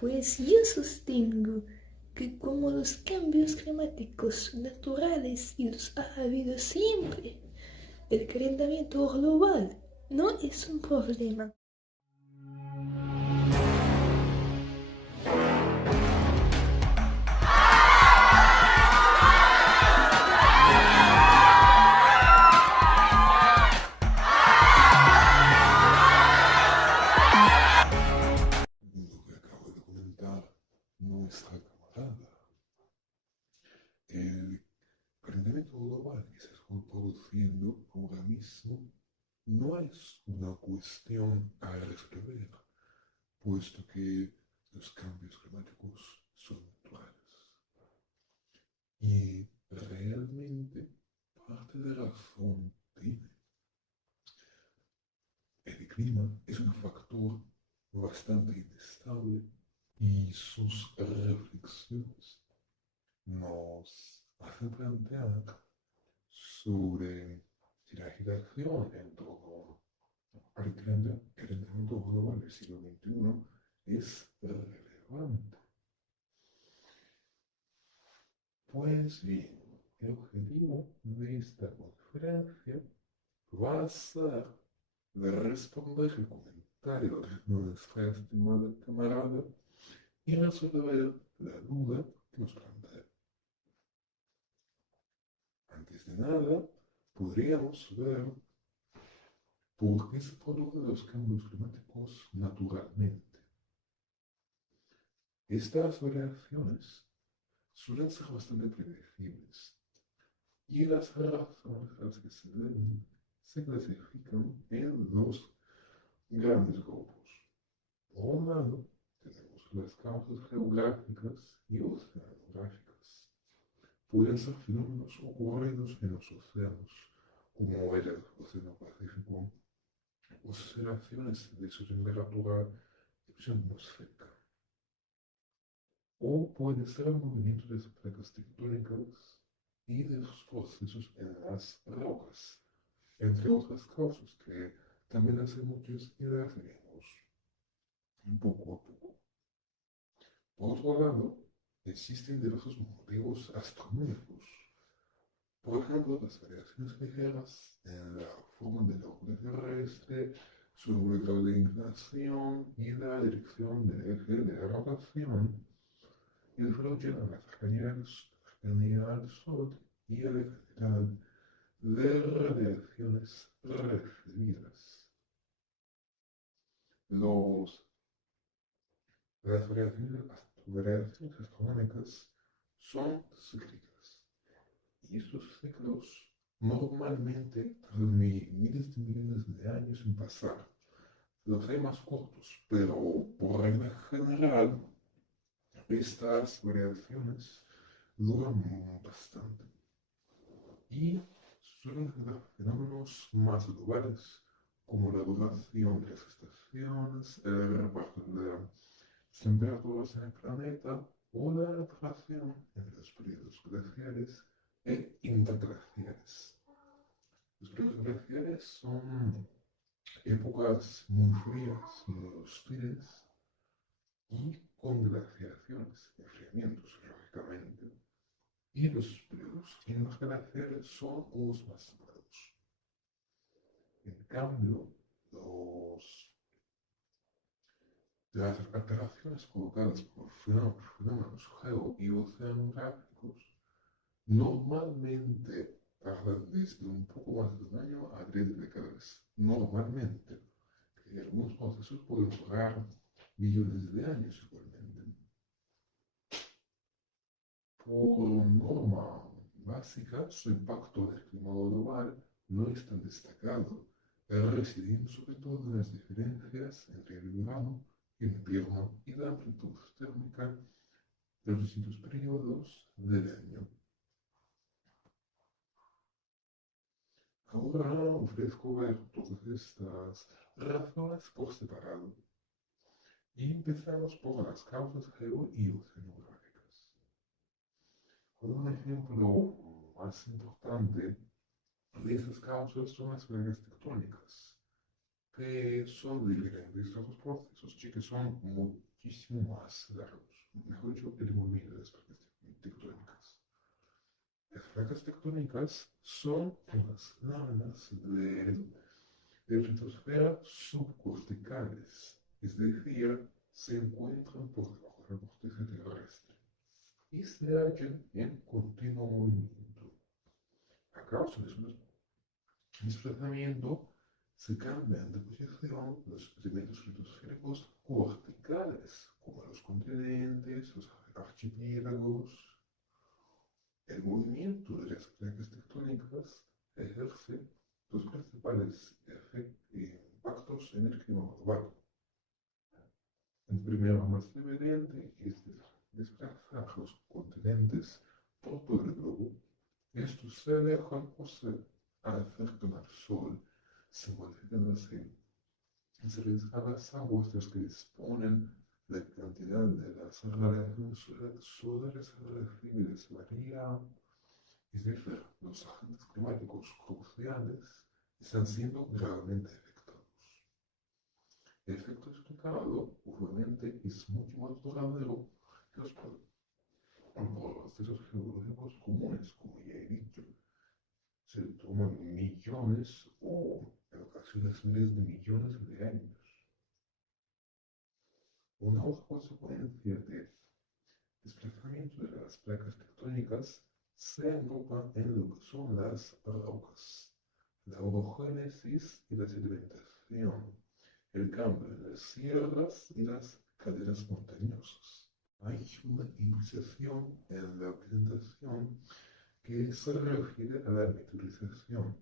Pues yo sostengo que como los cambios climáticos son naturales y los ha habido siempre, el calentamiento global no es un problema. Lo que acaba de comentar nuestra camarada. El calentamiento global que se está produciendo ahora mismo no es una cuestión a resolver, puesto que los cambios climáticos son naturales. Y realmente parte de razón tiene. El clima es un factor bastante inestable y sus reflexiones nos hacen plantear sobre si la agitación en torno al calentamiento global del siglo XXI es relevante. Pues bien, el objetivo de esta conferencia va a ser de responder el comentario de nuestra estimada camarada y resolver la duda que nos plantea. Antes de nada, podríamos ver por qué se producen los cambios climáticos naturalmente. Estas variaciones suelen ser bastante predecibles y las razones a las que se deben se clasifican en dos grandes grupos. Por un lado, tenemos las causas geográficas y oceanográficas. Pueden ser fenómenos ocurridos en los océanos, como el Océano Pacífico, oscilaciones de su temperatura y presión atmosférica. O puede ser el movimiento de las placas tectónicas y de los procesos en las rocas, entre otras causas que también hace muchos y las veremos poco a poco. Por otro lado, existen diversos motivos astronómicos. Por ejemplo, las variaciones ligeras en la forma de la órbita terrestre, su grado de inclinación y la dirección del eje de la rotación, influyen en la cercanía al Sol y en la cantidad de radiaciones recibidas. Las variaciones astronómicas son cíclicas y estos ciclos normalmente tardan miles de millones de años en pasar. Los hay más cortos, pero por regla general estas variaciones duran bastante y suelen generar fenómenos más globales como la duración de las estaciones, el reparto de las temperaturas en el planeta o la atracción entre los periodos glaciares e interglaciares. Los periodos glaciares son épocas muy frías, muy hostiles y con glaciaciones, enfriamientos, lógicamente. Y los periodos interglaciares son los más largos. En cambio, las alteraciones provocadas por fenómenos geo y oceanográficos normalmente tardan desde un poco más de un año a 3 décadas. Normalmente, que algunos procesos pueden durar millones de años igualmente. Por norma básica, su impacto en el clima global no es tan destacado, residiendo sobre todo en las diferencias entre el verano y el invierno y la amplitud térmica de los distintos periodos del año. Ahora ofrezco ver todas estas razones por separado y empezamos por las causas geo y oceanográficas. Un ejemplo más importante de estas causas son las placas tectónicas, que son diferentes de estos procesos y que son muchísimo más largos. Mejor dicho, el movimiento de las placas tectónicas. Las placas tectónicas son las láminas de litosfera subcorticales, es decir, se encuentran por debajo de la corteza terrestre y se hallan en continuo movimiento. A causa de su desplazamiento, se cambian de posición los elementos litosféricos corticales, como los continentes, los archipiélagos. El movimiento de las placas tectónicas ejerce los principales impactos en el clima global. El primero más evidente es desplazar los continentes por todo el globo. Estos se alejan o se acercan al Sol, se modifican así. Se les a las aguas de las que disponen la cantidad de las radiaciones solares recibidas varía, es decir, los agentes climáticos cruciales están siendo gravemente afectados. El efecto explicado, obviamente, es mucho más duradero que los procesos geológicos comunes, como ya he dicho. Se toman millones o en ocasiones miles de millones de años. Una otra consecuencia del desplazamiento de las placas tectónicas se agrupa en lo que son las rocas, la orogénesis y la sedimentación, el cambio en las sierras y las cadenas montañosas. Hay una iniciación en la presentación que se refiere a la meteorización.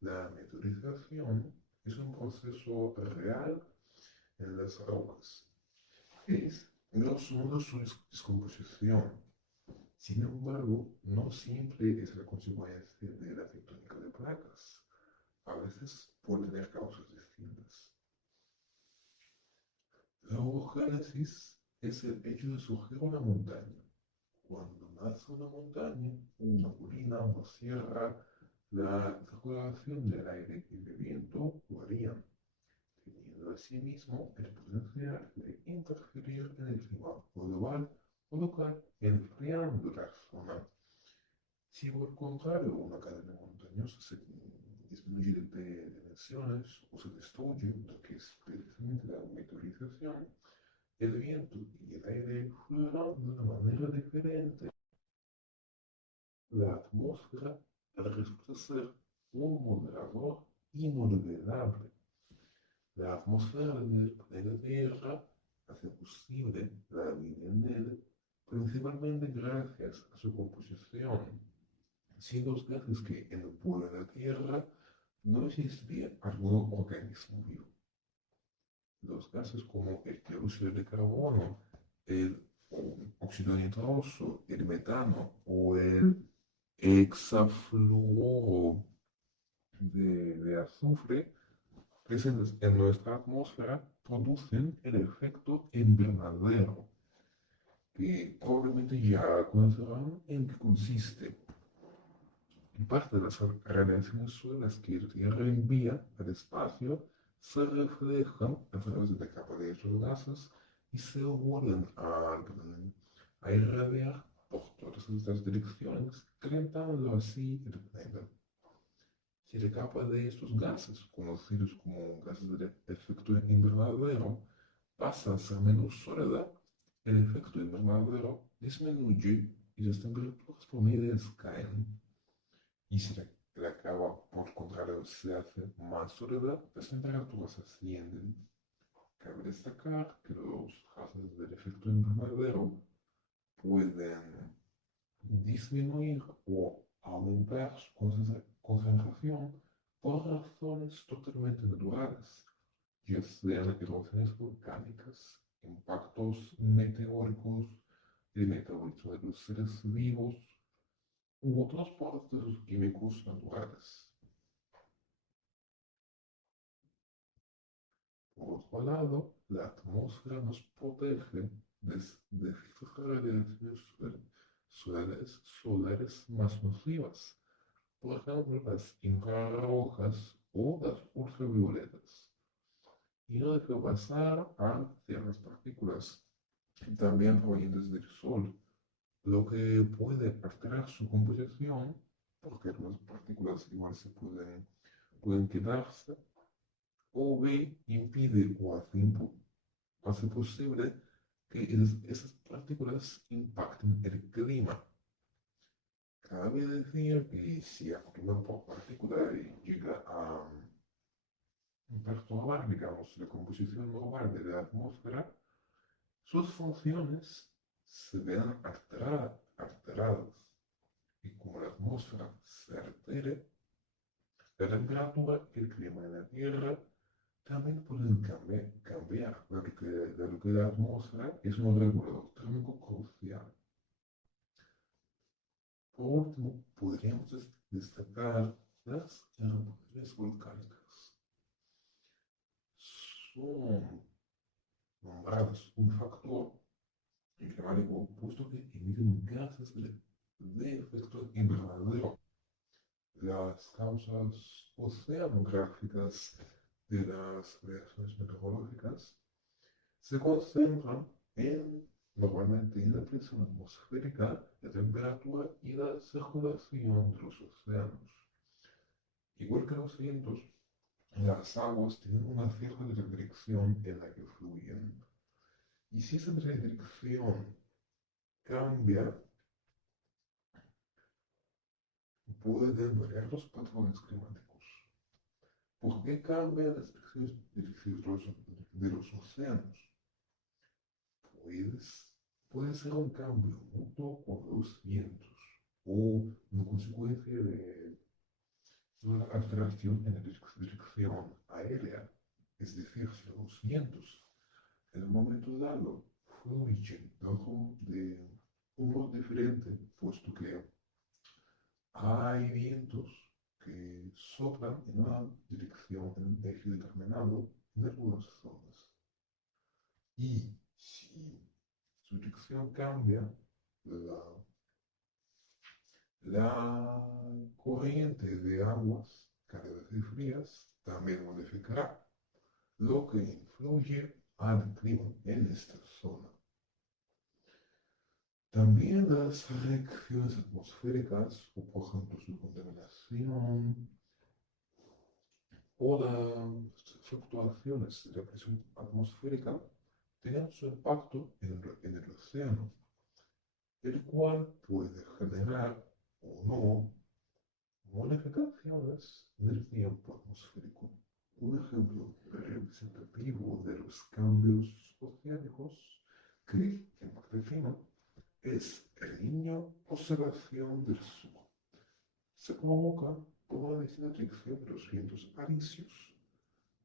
La meteorización es un proceso real en las rocas. Es, grosso modo, su descomposición. Sin embargo, no siempre es la consecuencia de la tectónica de placas. A veces puede tener causas distintas. La orogénesis es el hecho de surgir una montaña. Cuando nace una montaña, una colina, una sierra, la circulación del aire y del viento varían, teniendo asimismo el potencial de interferir en el clima global o local, enfriando la zona. Si por contrario una cadena montañosa se disminuye de dimensiones o se destruye, lo que es precisamente la meteorización, el viento y el aire fluirán de una manera diferente. La atmósfera resulta ser un moderador inolvidable. La atmósfera del planeta Tierra hace posible la vida en él, principalmente gracias a su composición. Sin los gases que envuelven la Tierra, no existiría algún organismo vivo. Los gases como el dióxido de carbono, el óxido nitroso, el metano o el hexafluoro de azufre presentes en nuestra atmósfera producen el efecto invernadero, que probablemente ya conocerán en qué consiste. Parte de las radiaciones solares que la Tierra envía al espacio se reflejan a través de la capa de estos gases y se vuelven a irradiar por todas estas direcciones, calentando así el planeta. Si la capa de estos gases, conocidos como gases de efecto invernadero, pasa a ser menos sólida, el efecto invernadero disminuye y las temperaturas promedias caen. Y si la capa, por contrario, se hace más sólida, las temperaturas ascienden. Cabe destacar que los gases del efecto invernadero pueden disminuir o aumentar su concentración por razones totalmente naturales, ya sean erupciones volcánicas, impactos meteóricos, el metabolismo de los seres vivos u otros procesos químicos naturales. Por otro lado, la atmósfera nos protege de ciertas radiaciones solares más nocivas, por ejemplo las infrarrojas o las ultravioletas, y no deja pasar a ciertas partículas también provenientes del Sol, lo que puede alterar su composición, porque las partículas igual pueden quedarse, o B, impide o hace posible que esas partículas impacten el clima. Cabe decir que si el clima por particular llega a perturbar, digamos, la composición normal de la atmósfera, sus funciones se ven alteradas. Y como la atmósfera se altere, la temperatura y el clima en la Tierra también pueden cambiar, dado que la atmósfera es un regulador térmico crucial. Por último, podríamos destacar las erupciones volcánicas. Son nombradas un factor climático, puesto que emiten gases de efecto invernadero. Las causas oceanográficas de las variaciones meteorológicas se concentran normalmente en la presión atmosférica, la temperatura y la circulación de los océanos. Igual que los vientos, las aguas tienen una cierta dirección en la que fluyen. Y si esa dirección cambia, pueden variar los patrones climáticos. ¿Por qué cambian las direcciones de los océanos? Pues puede ser un cambio mutuo por los vientos o una consecuencia de una alteración en la dirección aérea. Es decir, si los vientos en un momento dado fluyen de un modo diferente, puesto que hay vientos que soplan en una dirección, en un eje determinado en algunas zonas. Y si su dirección cambia, la corriente de aguas cálidas y frías también modificará, lo que influye al clima en esta zona. También las reacciones atmosféricas, o por ejemplo su contaminación, o las fluctuaciones de la presión atmosférica, tienen su impacto en el océano, el cual puede generar o no modificaciones del tiempo atmosférico. Un ejemplo representativo de los cambios oceánicos que impactan el clima es el Niño Observación del Sur. Se provoca por una distinta dirección de los vientos alisios,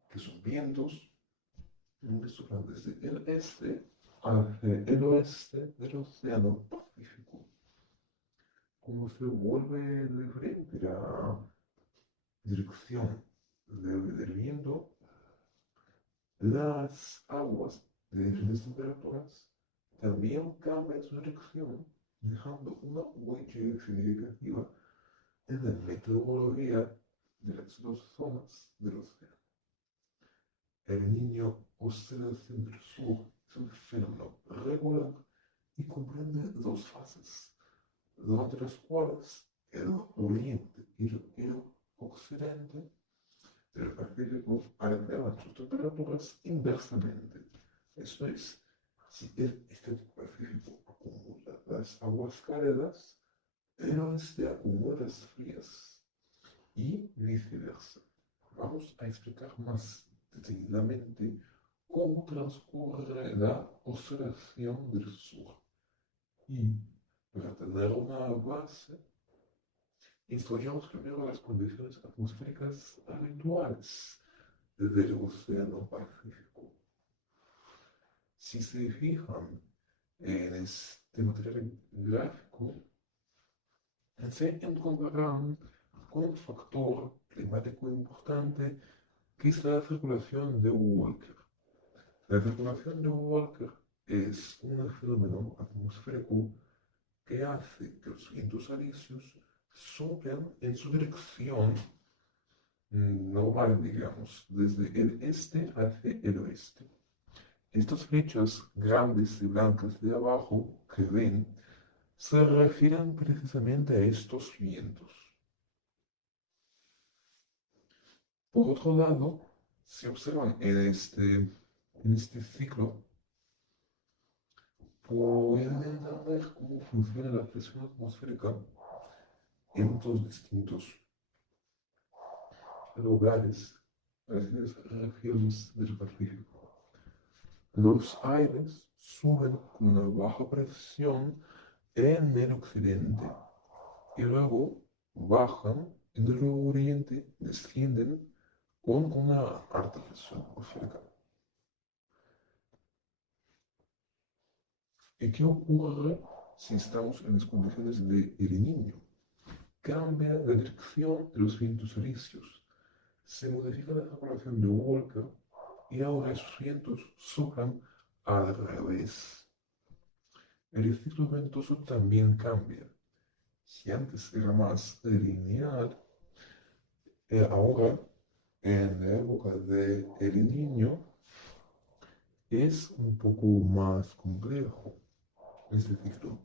que son vientos que soplan desde el este hacia el oeste del Océano Pacífico. Como se vuelve diferente la dirección del viento, las aguas de diferentes temperaturas también cambian su dirección, dejando una huella significativa en la metodología de las dos zonas del océano. El Niño Observación del Sur es un fenómeno regular y comprende dos fases, durante las cuales el oriente y el occidente del Pacífico elevan sus temperaturas inversamente. Esto es, si el este Pacífico acumula las aguas cálidas, el oeste acumula las frías y viceversa. Vamos a explicar más detenidamente cómo transcurre la observación del sur. Y para tener una base, estudiamos primero las condiciones atmosféricas habituales del Océano Pacífico. Si se fijan en este material gráfico, se encontrarán con un factor climático importante que es la circulación de Walker. La circulación de Walker es un fenómeno atmosférico que hace que los vientos alisios soplen en su dirección normal, digamos, desde el este hacia el oeste. Estas flechas grandes y blancas de abajo que ven se refieren precisamente a estos vientos. Por otro lado, si observan en este ciclo, pueden entender cómo funciona la presión atmosférica en dos distintos lugares, las regiones del Pacífico. Los aires suben con una baja presión en el occidente y luego bajan en el oriente, descienden con una alta presión atmosférica. ¿Y qué ocurre si estamos en las condiciones de El Niño? Cambia la dirección de los vientos alisios, se modifica la separación de Walker y ahora esos vientos soplan al revés. El ciclo ventoso también cambia. Si antes era más lineal, ahora en la época de El Niño es un poco más complejo este ciclo.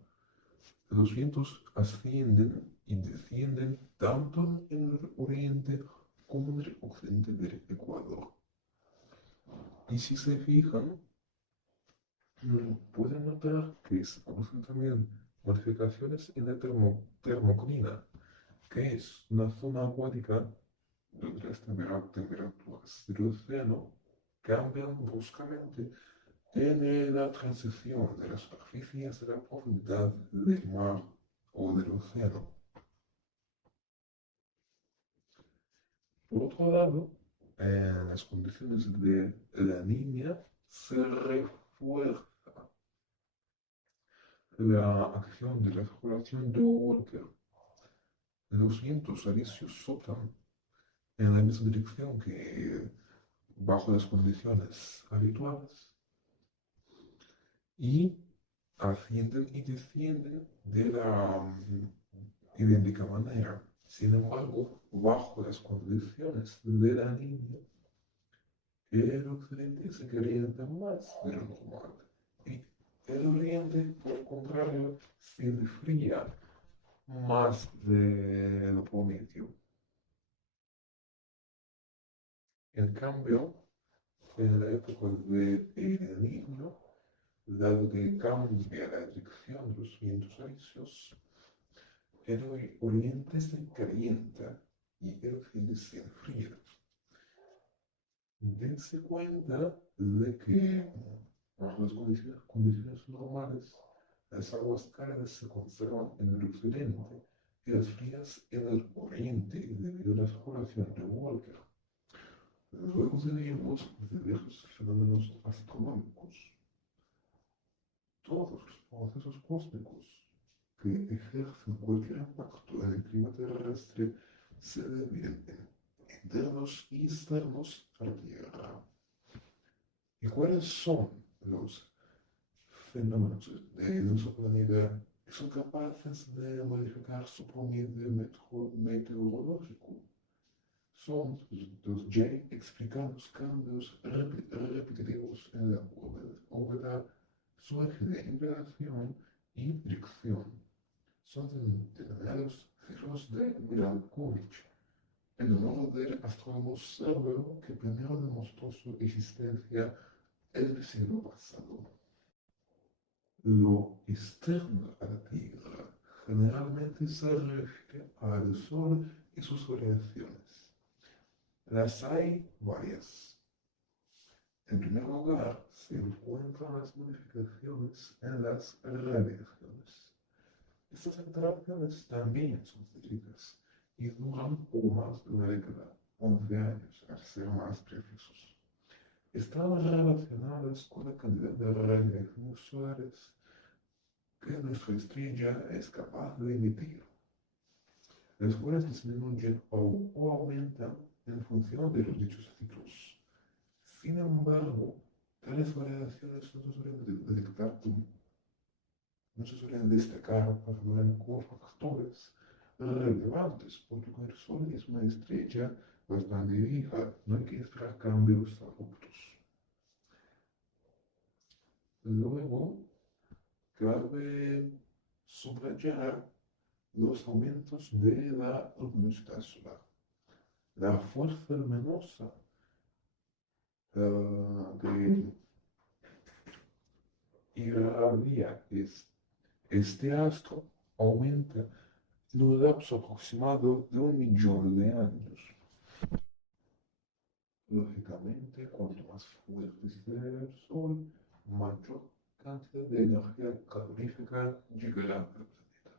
Los vientos ascienden y descienden tanto en el oriente como en el occidente del Ecuador. Y si se fijan, pueden notar que se producen también modificaciones en la termoclina, que es una zona acuática donde las temperaturas del océano cambian bruscamente en la transición de la superficie hacia la profundidad del mar o del océano. Por otro lado, en las condiciones de la niña se refuerza la acción de la circulación de Walker. Los vientos alisios soplan en la misma dirección que bajo las condiciones habituales y ascienden y descienden de la idéntica manera. Sin embargo, bajo las condiciones de la niña, el occidente se calienta más de lo normal y el oriente, por el contrario, se enfría más de lo promedio. En cambio, en la época de El Niño, dado que cambia la dirección de los vientos alisios, el oriente se calienta y el occidente se enfría. Dense cuenta de que bajo las condiciones normales, las aguas cálidas se conservan en el occidente y las frías en el oriente debido a la circulación de Walker. Luego tenemos diversos fenómenos astronómicos. Todos los procesos cósmicos que ejercen cualquier impacto en el clima terrestre se dividen en internos y externos a la Tierra. ¿Y cuáles son los fenómenos de nuestro planeta que son capaces de modificar su promedio meteorológico? Son los J explican los cambios repetitivos en la órbita, su eje de inclinación y dirección. Son denominados ciclos de Milankovitch, en honor del astrónomo serbio que primero demostró su existencia en el siglo pasado. Lo externo a la Tierra generalmente se refiere al Sol y sus variaciones. Las hay varias. En primer lugar, se encuentran las modificaciones en las radiaciones. Estas interacciones también son cíclicas y duran por más de una década, 11 años, a ser más precisos. Están relacionadas con la cantidad de radiaciones solares que nuestra estrella es capaz de emitir, las cuales disminuyen o aumentan en función de los dichos ciclos. Sin embargo, tales variaciones no se suelen detectar no se suelen destacar como factores relevantes, porque el Sol es una estrella bastante vieja, no hay que esperar cambios abruptos. Luego, cabe subrayar los aumentos de la luminosidad solar. La fuerza luminosa que irradia este astro aumenta en un lapso aproximado de 1 millón de años. Lógicamente, cuanto más fuerte sea el Sol, mayor cantidad de energía calorífica llegará al planeta.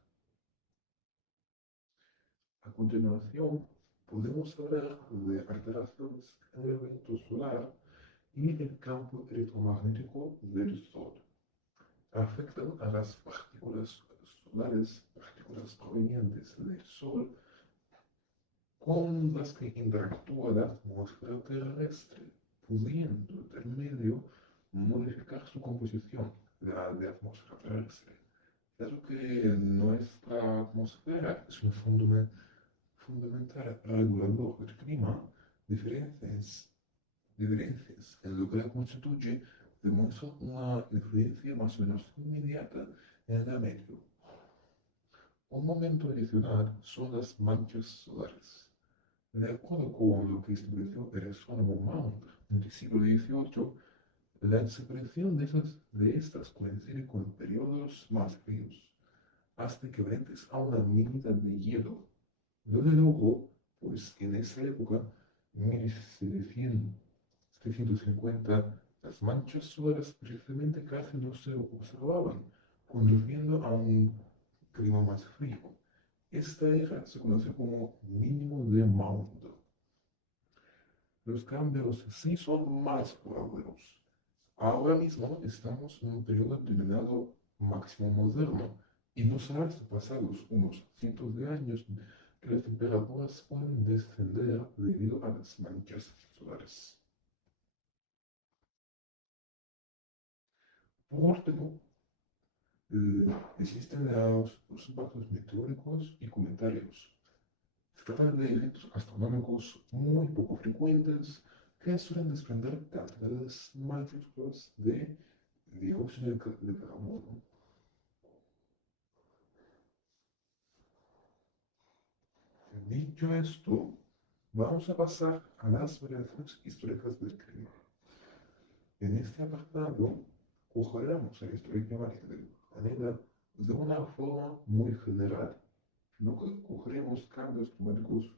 A continuación, podemos hablar de alteraciones en el viento solar y el campo electromagnético del Sol. Afectan a las partículas solares, partículas provenientes del Sol, con las que interactúa la atmósfera terrestre, pudiendo del medio modificar su composición, la de atmósfera terrestre. Dado que nuestra atmósfera es un fundamental regulador del clima, diferencias en lo que la constituye demuestran una influencia más o menos inmediata en la medio. Un momento adicional son las manchas solares. De acuerdo con lo que estableció el astrónomo Maunder en el siglo XVIII, la desaparición de estas coincide con periodos más fríos, hasta equivalentes a una medida de hielo. Desde luego, pues en esa época, 1750, las manchas solares precisamente casi no se observaban, conduciendo a un clima más frío. Esta era se conoce como mínimo de Maunder. Los cambios sí son más duraderos. Ahora mismo estamos en un periodo denominado máximo moderno y no será hasta pasados unos cientos de años que las temperaturas pueden descender debido a las manchas solares. Por último, existen los impactos meteóricos y cometarios. Se trata de eventos astronómicos muy poco frecuentes que suelen desprender cantidades mayúsculas de dióxido de carbono. Dicho esto, vamos a pasar a las variaciones históricas del clima. En este apartado, cogeremos la historia climática del planeta de una forma muy general. No cogeremos cambios climáticos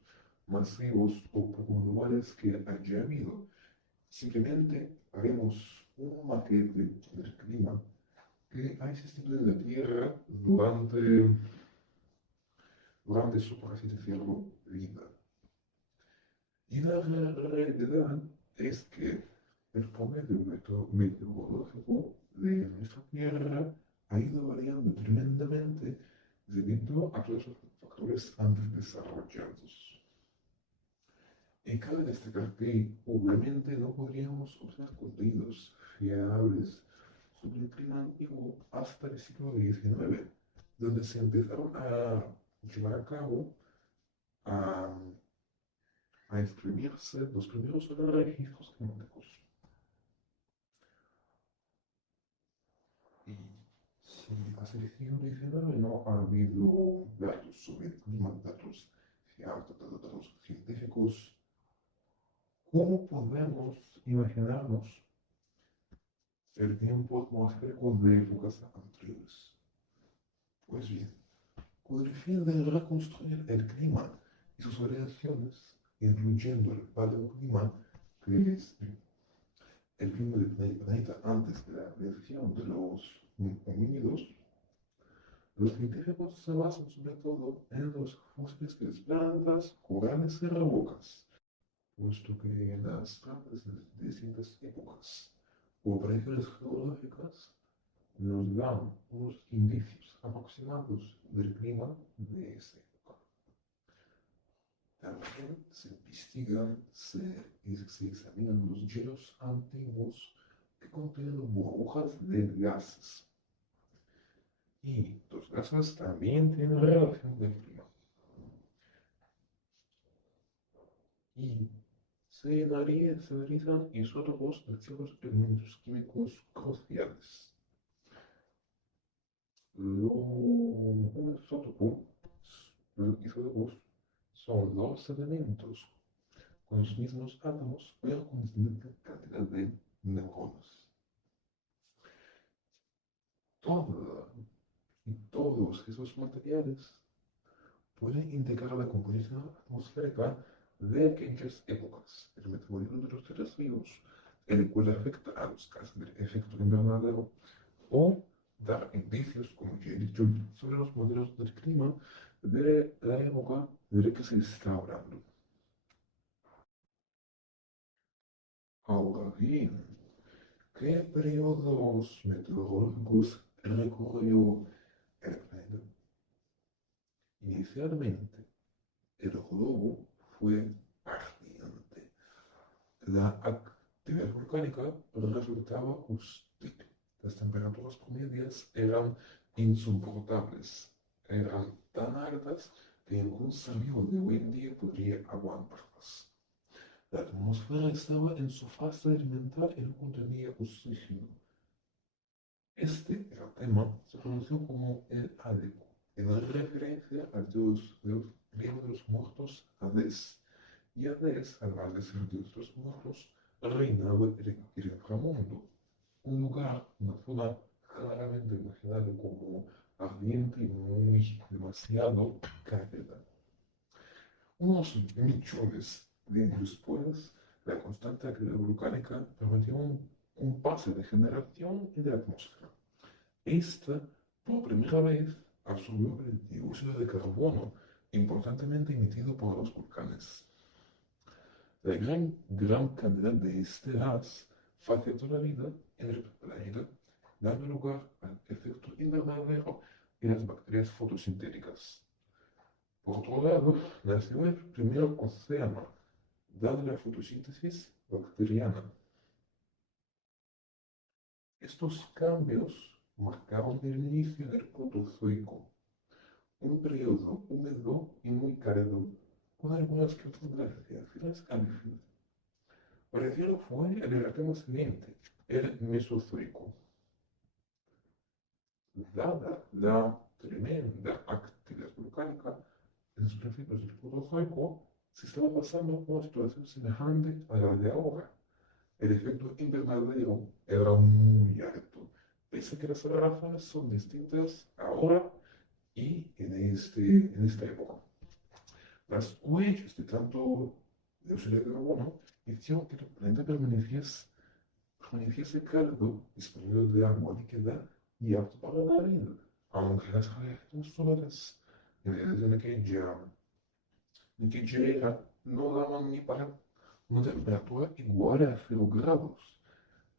masivos o globales que haya habido. Simplemente haremos un maquete del clima que ha existido en la Tierra durante su, por así decirlo, vida. Y la realidad es que el promedio meteorológico de nuestra Tierra ha ido variando tremendamente debido a todos los factores antes desarrollados. Y cabe destacar que obviamente no podríamos obtener contenidos fiables sobre el clima antiguo hasta el siglo XIX, donde se empezaron a llevar a cabo, a, a escribirse los primeros registros climáticos. Y si hasta el siglo XIX no ha habido datos sobre el clima, datos fiables, datos científicos, ¿cómo podemos imaginarnos el tiempo atmosférico de épocas anteriores? Pues bien, con el fin de reconstruir el clima y sus variaciones, incluyendo el paleoclima, que es el clima del planeta antes de la aparición de los homínidos, los científicos se basan sobre todo en los fósiles de las plantas, corales y rocas, puesto que las plantas de distintas épocas o regiones geológicas nos dan unos indicios aproximados del clima de esa época. También se investigan, se examinan los hielos antiguos que contienen burbujas de gases. Y los gases también tienen relación con el clima. Y se analizan isótopos de ciertos elementos químicos cruciales. Un isótopo, los isótopos son dos elementos con los mismos átomos, pero con distinta cantidad de neutrones. Todo y todos esos materiales pueden indicar la composición atmosférica de aquellas épocas. El metabolismo de los seres vivos, el cual afecta a los gases del efecto invernadero, o dar indicios, como ya he dicho, sobre los modelos del clima de la época de la que se está hablando. Ahora bien, ¿qué periodos meteorológicos recorrió el planeta? Inicialmente, el globo fue ardiente. La actividad volcánica resultaba hostil. Las temperaturas promedias eran insoportables. Eran tan altas que ningún sabio de hoy en día podría aguantarlas. La atmósfera estaba en su fase elemental y no contenía oxígeno. Este era el tema se conoció como el Hades, en referencia al dios griego de los muertos Hades. Y Hades, además de ser dios de los muertos, reinaba en el inframundo, un lugar, una zona claramente imaginada como ardiente y muy demasiado cálida. Unos millones de años después, la constante actividad volcánica permitió un pase de generación en la atmósfera. Esta, por primera vez, absorbió el dióxido de carbono importantemente emitido por los volcanes. La gran cantidad de este gas facilitó la vida en el planeta, dando lugar al efecto invernadero y las bacterias fotosintéticas. Por otro lado, nació el primer océano, dada la fotosíntesis bacteriana. Estos cambios marcaron el inicio del Proterozoico, un periodo húmedo y muy cálido, con algunas que otras glaciaciones al final. Parecido fue el relato siguiente, el Mesozoico. Dada la tremenda actividad volcánica en los principios del Proterozoico, se estaba pasando una situación semejante a la de ahora. El efecto invernadero era muy alto, pese a que las razones son distintas ahora y en esta época. Las huellas de tanto dióxido de carbono hicieron que el planeta permaneciese cálido, disponible de agua líquida y apto para la vida, aunque las radiaciones solares en aquella era no daban ni para una temperatura igual a 0 grados,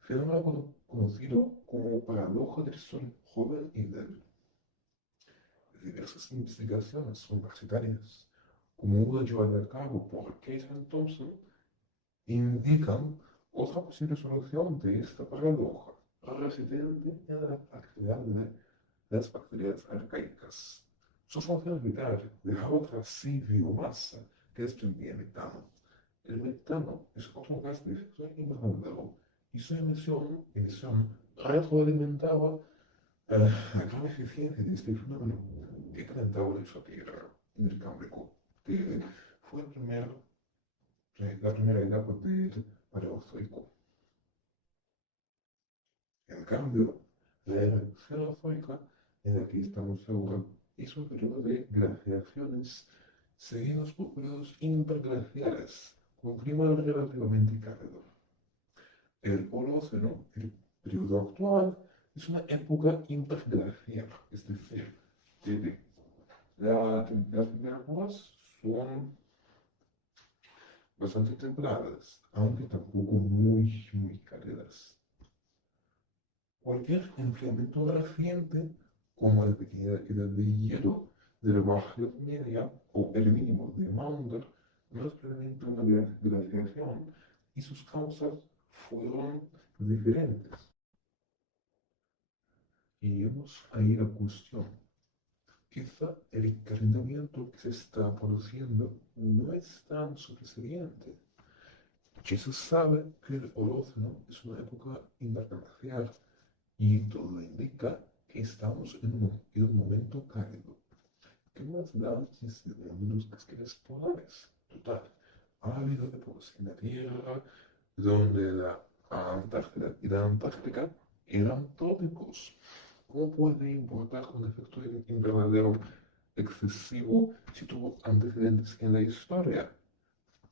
fenómeno conocido como paradoja del Sol joven y débil. Diversas investigaciones universitarias, como una llevada a cabo por Caitlin Thompson, indican otra posible solución de esta paradoja, residente en la actividad de las bacterias arcaicas. Su función vital dejaba tras sí biomasa que desprendía metano. El metano es otro gas de efecto invernadero y su emisión retroalimentaba la gran eficiencia de este fenómeno que calentaba la Tierra en el Cámbrico, que fue la primera etapa del Paleozoico. En cambio, la era Cenozoica, en la que estamos ahora, es un periodo de glaciaciones seguidos por periodos interglaciares, con clima relativamente cálido. El Holoceno, el periodo actual, es una época interglacial, es decir, que las temperaturas son bastante templadas, aunque tampoco muy cálidas. Cualquier enfriamiento reciente, como la pequeña caída de hielo de la baja Edad Media o el mínimo de Maunder, no experimenta una glaciación y sus causas fueron diferentes. Y vamos a ir a cuestión. Quizá el calentamiento que se está produciendo no es tan suficiente. Ya se sabe que el Holoceno es una época interglacial y todo indica que estamos en un momento cálido. ¿Qué más da si se de los casquetes polares? Total, ha habido épocas en la Tierra donde la Antártida y la Antártica eran trópicos. ¿Cómo puede importar un efecto invernadero excesivo si tuvo antecedentes en la historia?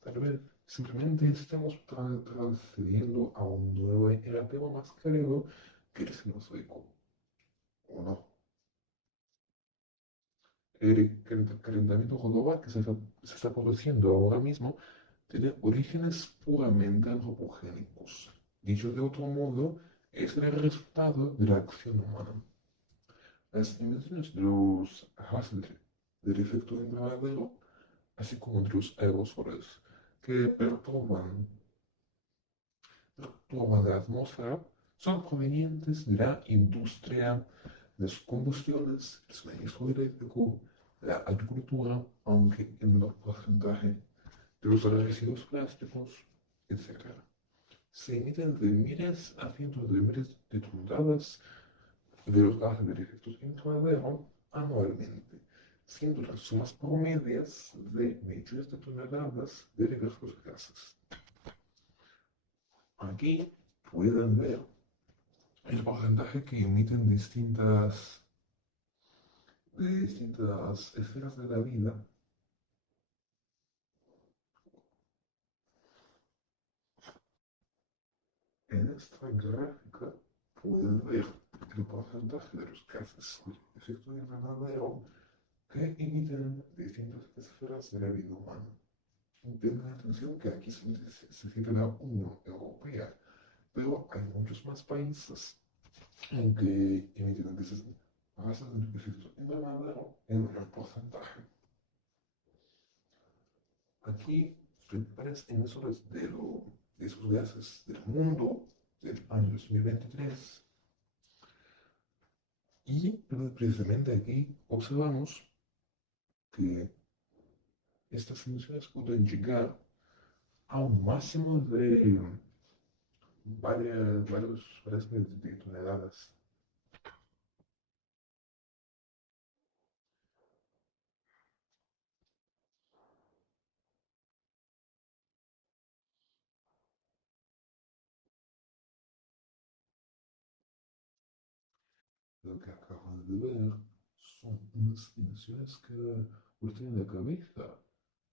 Tal vez simplemente estemos transcediendo a un nuevo era tema más cálido que el Cenozoico, ¿o no? El calentamiento global que se está produciendo ahora mismo tiene orígenes puramente antropogénicos. Dicho de otro modo, es el resultado de la acción humana. Las emisiones de los gases del efecto invernadero, así como de los aerosoles que perturban la atmósfera, son provenientes de la industria de las combustiones, el suministro eléctrico, la agricultura, aunque en menor porcentaje, de los residuos plásticos, etc. Se emiten de miles a cientos de miles de toneladas de los gases de efecto invernadero anualmente, siendo las sumas promedias de millones de toneladas de diversos gases. Aquí pueden ver el porcentaje que emiten distintas esferas de la vida. En esta gráfica pueden ver el porcentaje de los gases de efecto invernadero que emiten distintas esferas de la vida humana. Tengan atención que aquí se cita la Unión Europea, pero hay muchos más países en que emiten gases de efecto invernadero en gran porcentaje. Aquí principales emisores de esos gases del mundo del año 2023. Y precisamente aquí observamos que estas emisiones pueden llegar a un máximo de varias miles de toneladas. Lo que acaban de ver son unas emisiones que usted en la cabeza.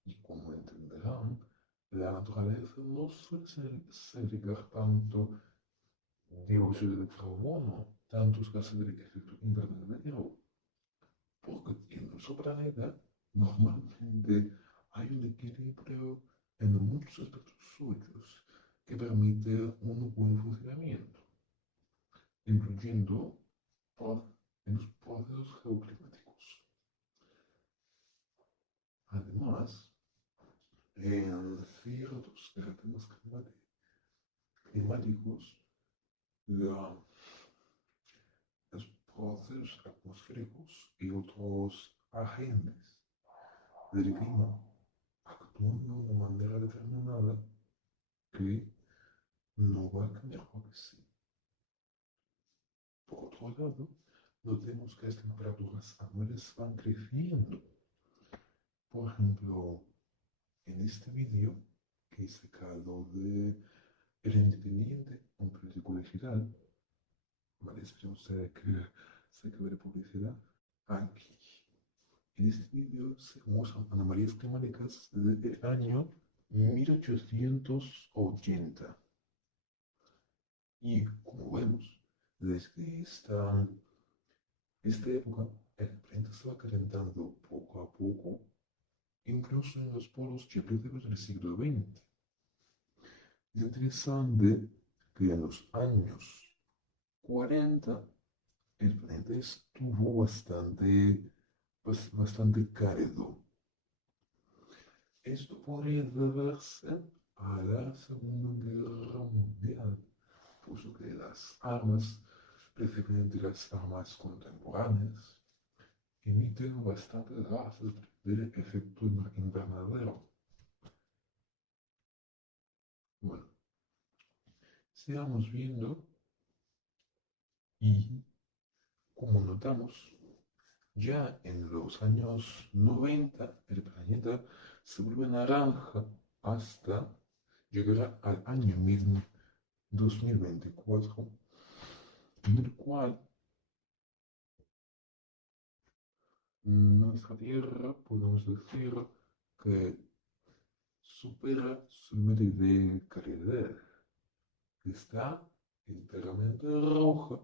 Y como entenderán, la naturaleza no suele segregar tanto dióxido de carbono, tantos gases de efecto invernadero, porque en nuestro planeta normalmente hay un equilibrio en muchos aspectos suyos que permite un buen funcionamiento, incluyendo en los procesos geoclimáticos. Además, en ciertos sistemas climáticos, la- los procesos atmosféricos y otros agentes del clima actúan de una manera determinada que no va a cambiar porque sí. Por otro lado, notemos que las temperaturas anuales van creciendo. Por ejemplo, en este vídeo que he sacado de El Independiente, un periódico digital, ¿vale? Esperemos que se acabe la publicidad. Aquí. En este vídeo se muestran anomalías climáticas desde el año 1880. Y como vemos, desde esta época, el planeta se va calentando poco a poco, incluso en los polos ya principios del siglo XX. Es interesante que en los años 40 el planeta estuvo bastante cálido. Esto podría deberse a la Segunda Guerra Mundial, puesto que las armas, principalmente las armas contemporáneas, emiten bastantes gases del efecto invernadero. Bueno, sigamos viendo y Como notamos, ya en los años 90 el planeta se vuelve naranja hasta llegar al año 2024, en el cual nuestra Tierra podemos decir que supera su medio de calidad, que está enteramente roja,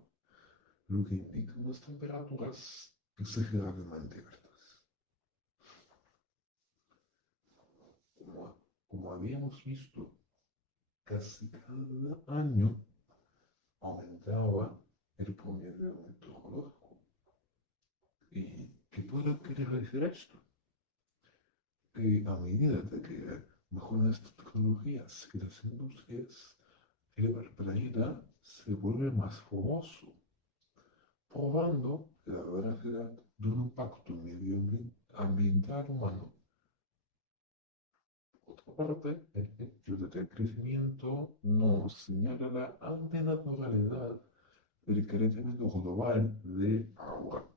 lo que indica unas temperaturas exageradamente altas. Como, como habíamos visto, casi cada año aumentaba el promedio meteorológico. ¿Y qué puede querer decir esto? Que a medida de que mejoran las tecnologías y las industrias, el planeta se vuelve más fogoso, probando la veracidad de un impacto medioambiental humano. Por otra parte, el hecho de crecimiento nos señala la antinaturalidad del calentamiento global de agua.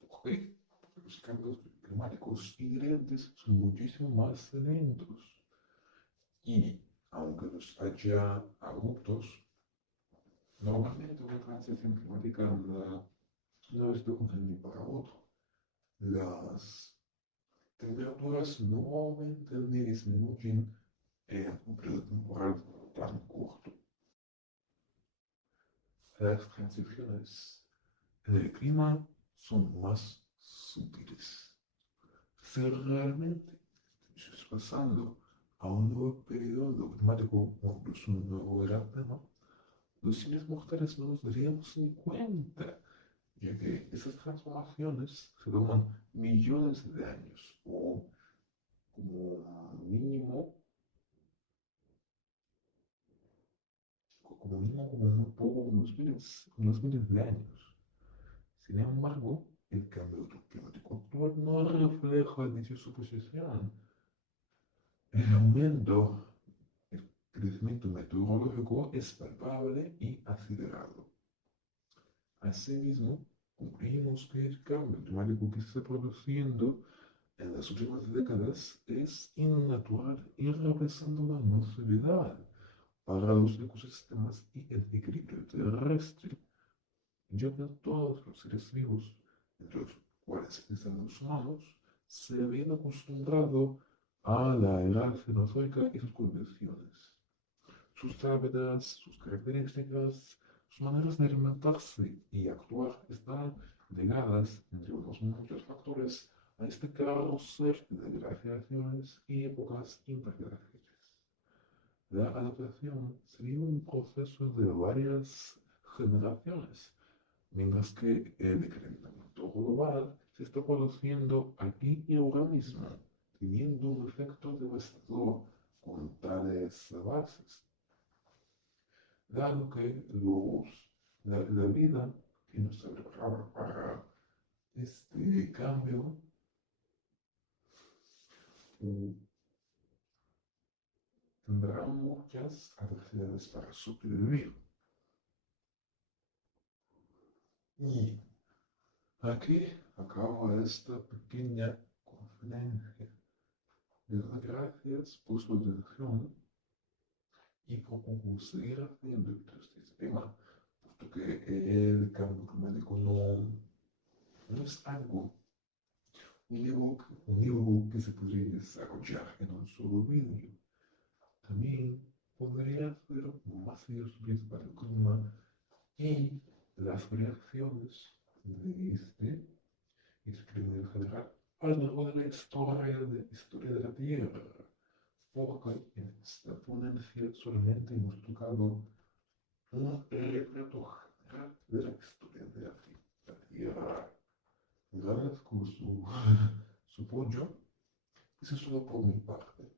¿Por qué? Porque los cambios climáticos inherentes son muchísimo más lentos y, aunque los haya abruptos, normalmente una transición climática no es de un año para otro. Las temperaturas no aumentan ni disminuyen en un periodo temporal tan corto. Las transiciones en el clima son más sutiles. Si realmente estamos pasando a un nuevo periodo climático o incluso un nuevo verano, los cines mortales no nos daríamos en cuenta, ya que esas transformaciones se toman millones de años o como como muy poco, unos miles de años. Sin embargo, el cambio climático actual no refleja dicha suposición. El aumento, el crecimiento meteorológico es palpable y acelerado. Asimismo, concluimos que el cambio climático que se está produciendo en las últimas décadas es innatural y representa una nocividad para los ecosistemas y el equilibrio terrestre, ya que todos los seres vivos, entre los cuales están los humanos, se habían acostumbrado a la era cenozoica y sus condiciones. Sus hábitats, sus características, sus maneras de alimentarse y actuar están ligadas, entre otros muchos factores, a este carrusel de glaciaciones y épocas interglaciares. La adaptación sería un proceso de varias generaciones, mientras que el calentamiento global se está produciendo aquí y ahora mismo, teniendo un efecto devastador con tales bases, dado que la vida que nos ha preparado para este cambio eh, tendrá muchas adversidades para sobrevivir. Y aquí acaba esta pequeña conferencia. Les doy gracias por su atención y por seguir haciendo este tema, puesto que el cambio climático no es algo, un que se podría desarrollar en un solo vídeo. También podría ser más estudios para el clima y las reacciones de este clima en general a lo largo de la historia de la Tierra, porque en esta ponencia solamente hemos tocado un retrato general de la historia de la Tierra. Agradezco su apoyo. Eso es todo por mi parte.